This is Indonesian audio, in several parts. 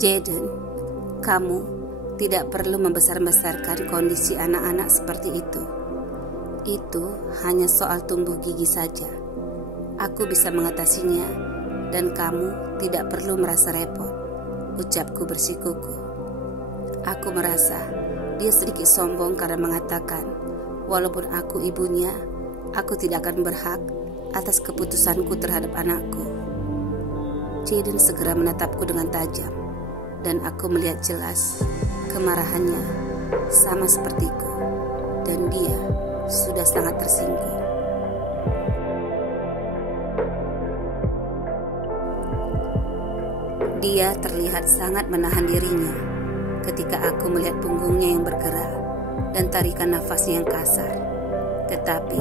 Jaden, kamu tidak perlu membesar-besarkan kondisi anak-anak seperti itu. Itu hanya soal tumbuh gigi saja. Aku bisa mengatasinya dan kamu tidak perlu merasa repot, ucapku bersikuku. Aku merasa dia sedikit sombong karena mengatakan, walaupun aku ibunya, aku tidak akan berhak atas keputusanku terhadap anakku. Jaden segera menatapku dengan tajam, dan aku melihat jelas kemarahannya sama sepertiku, dan dia sudah sangat tersinggung. Dia terlihat sangat menahan dirinya ketika aku melihat punggungnya yang bergerak dan tarikan nafasnya yang kasar. Tetapi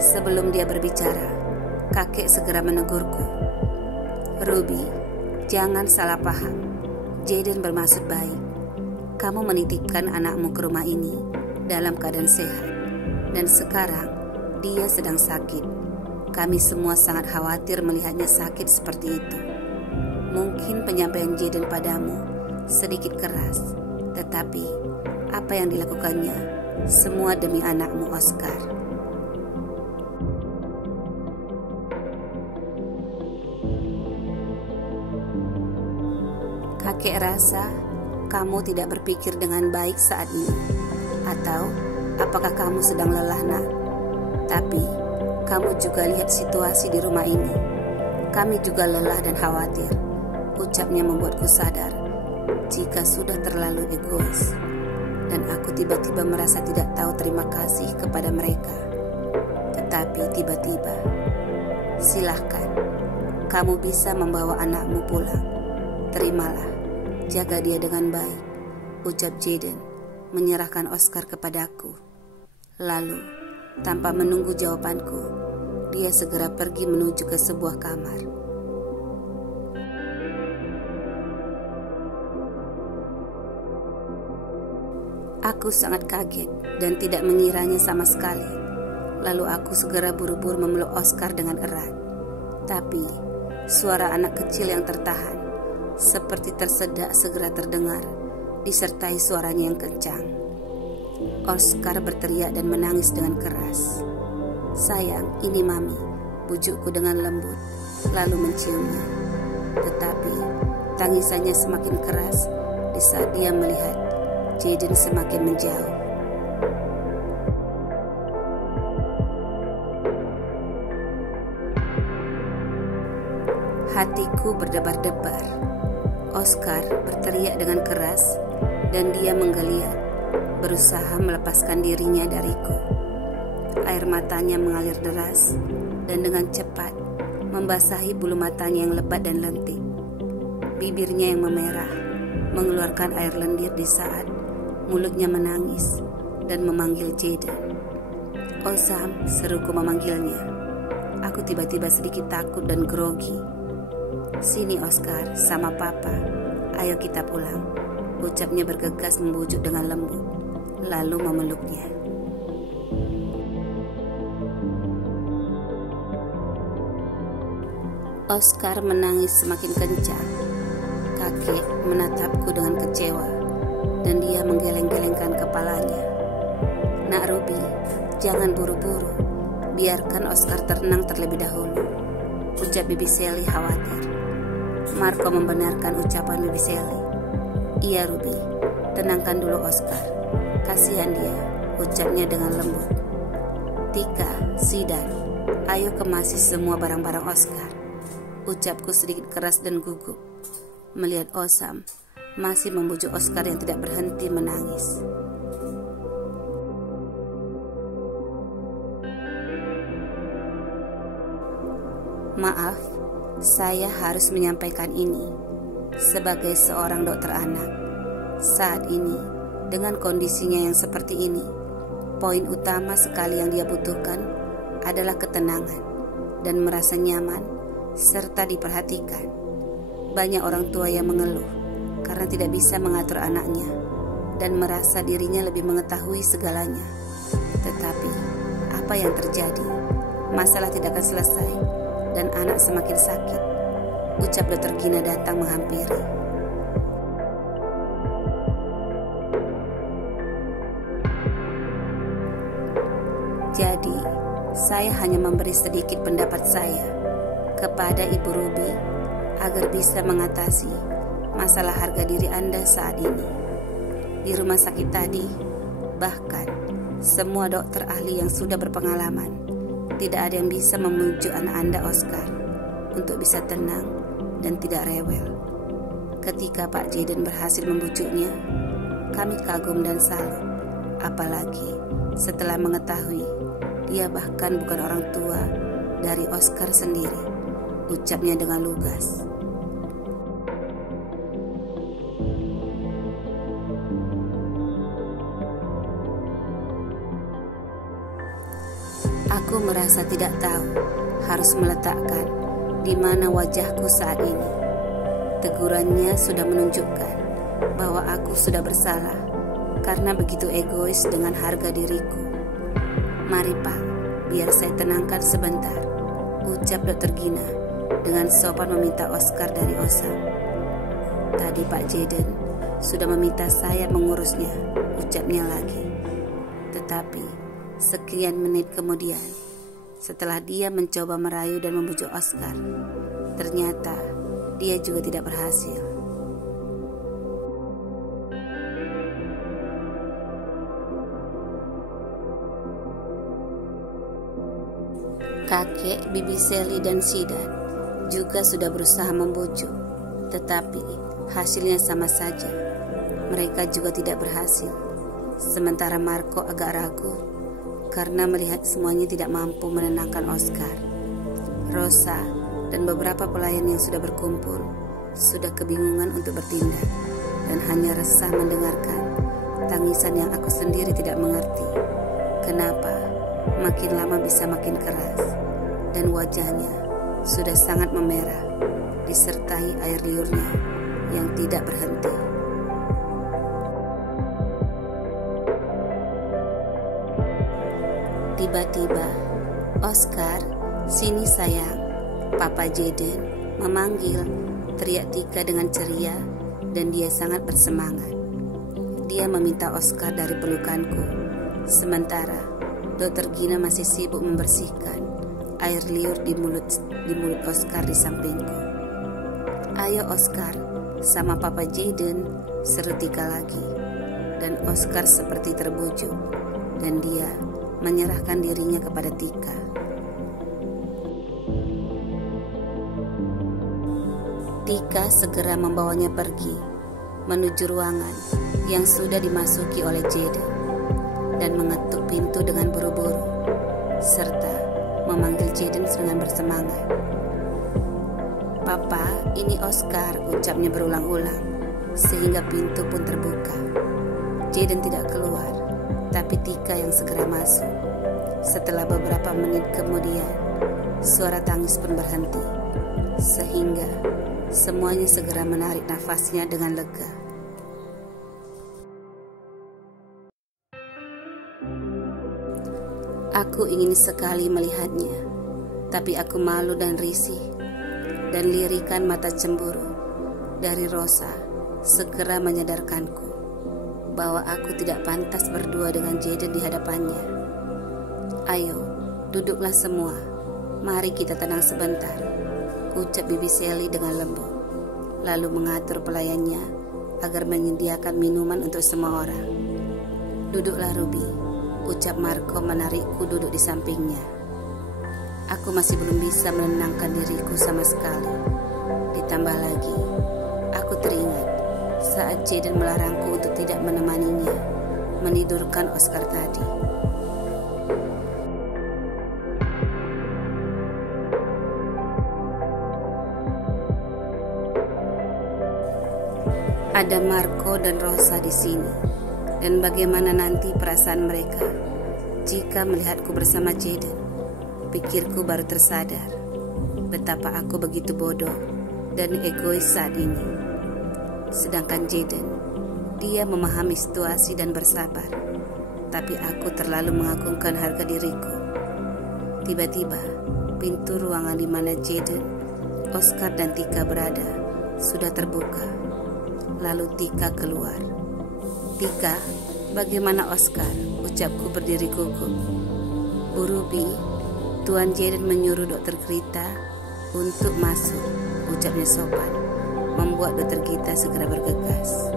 sebelum dia berbicara, kakek segera menegurku. Ruby, jangan salah paham. Jaden bermaksud baik. Kamu menitipkan anakmu ke rumah ini dalam keadaan sehat, dan sekarang dia sedang sakit. Kami semua sangat khawatir melihatnya sakit seperti itu. Mungkin penyampaian Jaden padamu sedikit keras, tetapi apa yang dilakukannya semua demi anakmu, Oscar. Kakek rasa kamu tidak berpikir dengan baik saat ini. Atau apakah kamu sedang lelah, nak? Tapi kamu juga lihat situasi di rumah ini. Kami juga lelah dan khawatir. Ucapnya membuatku sadar jika sudah terlalu egois, dan aku tiba-tiba merasa tidak tahu terima kasih kepada mereka. Tetapi tiba-tiba, silahkan, kamu bisa membawa anakmu pulang. Terimalah, jaga dia dengan baik, ucap Jaden menyerahkan Oscar kepadaku. Lalu, tanpa menunggu jawabanku, dia segera pergi menuju ke sebuah kamar. Aku sangat kaget dan tidak mengiranya sama sekali. Lalu aku segera buru-buru memeluk Oscar dengan erat. Tapi suara anak kecil yang tertahan seperti tersedak segera terdengar, disertai suaranya yang kencang. Oscar berteriak dan menangis dengan keras. Sayang, ini mami, bujukku dengan lembut, lalu menciumnya. Tetapi tangisannya semakin keras di saat dia melihat Jaden semakin menjauh. Hatiku berdebar-debar. Oscar berteriak dengan keras dan dia menggeliat, berusaha melepaskan dirinya dariku. Air matanya mengalir deras dan dengan cepat membasahi bulu matanya yang lebat dan lentik. Bibirnya yang memerah mengeluarkan air lendir di saat mulutnya menangis dan memanggil Jaden. Osam, seruku memanggilnya. Aku tiba-tiba sedikit takut dan grogi. Sini Oscar, sama papa. Ayo kita pulang, ucapnya bergegas membujuk dengan lembut, lalu memeluknya. Oscar menangis semakin kencang. Kakek menatapku dengan kecewa dan dia menggeleng-gelengkan kepalanya. Nak Ruby, jangan buru-buru. Biarkan Oscar tenang terlebih dahulu, ucap Bibi Sally khawatir. Marco membenarkan ucapan Bibi Sally. Iya Ruby, tenangkan dulu Oscar. Kasihan dia, ucapnya dengan lembut. Tika, Sidan, ayo kemasi semua barang-barang Oscar, ucapku sedikit keras dan gugup melihat Osam masih membujuk Oscar yang tidak berhenti menangis. Maaf, saya harus menyampaikan ini sebagai seorang dokter anak. Saat ini, dengan kondisinya yang seperti ini, poin utama sekali yang dia butuhkan adalah ketenangan dan merasa nyaman serta diperhatikan. Banyak orang tua yang mengeluh karena tidak bisa mengatur anaknya dan merasa dirinya lebih mengetahui segalanya. Tetapi apa yang terjadi? Masalah tidak akan selesai dan anak semakin sakit, ucap Dr. Gina datang menghampiri. Jadi, saya hanya memberi sedikit pendapat saya kepada Ibu Ruby agar bisa mengatasi masalah harga diri Anda saat ini. Di rumah sakit tadi, bahkan semua dokter ahli yang sudah berpengalaman, tidak ada yang bisa memujuk anak Anda, Oscar, untuk bisa tenang dan tidak rewel. Ketika Pak Jaden berhasil membujuknya, kami kagum dan salut. Apalagi setelah mengetahui dia bahkan bukan orang tua dari Oscar sendiri, ucapnya dengan lugas. Aku merasa tidak tahu harus meletakkan di mana wajahku saat ini. Tegurannya sudah menunjukkan bahwa aku sudah bersalah karena begitu egois dengan harga diriku. Mari Pak, biar saya tenangkan sebentar, ucap Dr. Gina dengan sopan meminta Oscar dari Osam. Tadi Pak Jaden sudah meminta saya mengurusnya, ucapnya lagi. Tetapi sekian menit kemudian, setelah dia mencoba merayu dan membujuk Oscar, ternyata dia juga tidak berhasil. Kakek, Bibi Sally dan Sidan juga sudah berusaha membujuk, tetapi hasilnya sama saja. Mereka juga tidak berhasil. Sementara Marco agak ragu karena melihat semuanya tidak mampu menenangkan Oscar. Rosa dan beberapa pelayan yang sudah berkumpul sudah kebingungan untuk bertindak dan hanya resah mendengarkan tangisan yang aku sendiri tidak mengerti. Kenapa makin lama bisa makin keras dan wajahnya sudah sangat memerah disertai air liurnya yang tidak berhenti. Tiba-tiba, Oscar, sini sayang, Papa Jaden memanggil, teriak Tika dengan ceria dan dia sangat bersemangat. Dia meminta Oscar dari pelukanku, sementara Dr. Gina masih sibuk membersihkan air liur di mulut Oscar di sampingku. Ayo Oscar, sama Papa Jaden, seru Tika lagi. Dan Oscar seperti terbujuk dan dia menyerahkan dirinya kepada Tika. Tika segera membawanya pergi menuju ruangan yang sudah dimasuki oleh Jaden dan mengetuk pintu dengan buru-buru serta memanggil Jaden dengan bersemangat. Papa, ini Oscar, ucapnya berulang-ulang sehingga pintu pun terbuka. Jaden tidak keluar, tapi Tika yang segera masuk. Setelah beberapa menit kemudian, suara tangis pun berhenti, sehingga semuanya segera menarik nafasnya dengan lega. Aku ingin sekali melihatnya, tapi aku malu dan risih, dan lirikan mata cemburu dari Rosa segera menyadarkanku bahwa aku tidak pantas berdua dengan Jaden di hadapannya. Ayo, duduklah semua. Mari kita tenang sebentar, ucap Bibi Sally dengan lembut, lalu mengatur pelayannya agar menyediakan minuman untuk semua orang. Duduklah Ruby, ucap Marco menarikku duduk di sampingnya. Aku masih belum bisa menenangkan diriku sama sekali. Ditambah lagi, aku teringat saat Jaden melarangku untuk tidak menemaninya menidurkan Oscar tadi. Ada Marco dan Rosa di sini, dan bagaimana nanti perasaan mereka jika melihatku bersama Jaden? Pikirku baru tersadar betapa aku begitu bodoh dan egois saat ini. Sedangkan Jaden, dia memahami situasi dan bersabar, tapi aku terlalu mengagungkan harga diriku. Tiba-tiba, pintu ruangan di mana Jaden, Oscar dan Tika berada sudah terbuka. Lalu Tika keluar. Tika, bagaimana Oscar? Ucapku berdiri gugup. Bu Ruby, Tuan Jaden menyuruh Dokter Gita untuk masuk, ucapnya sopan, membuat Dokter Gita segera bergegas.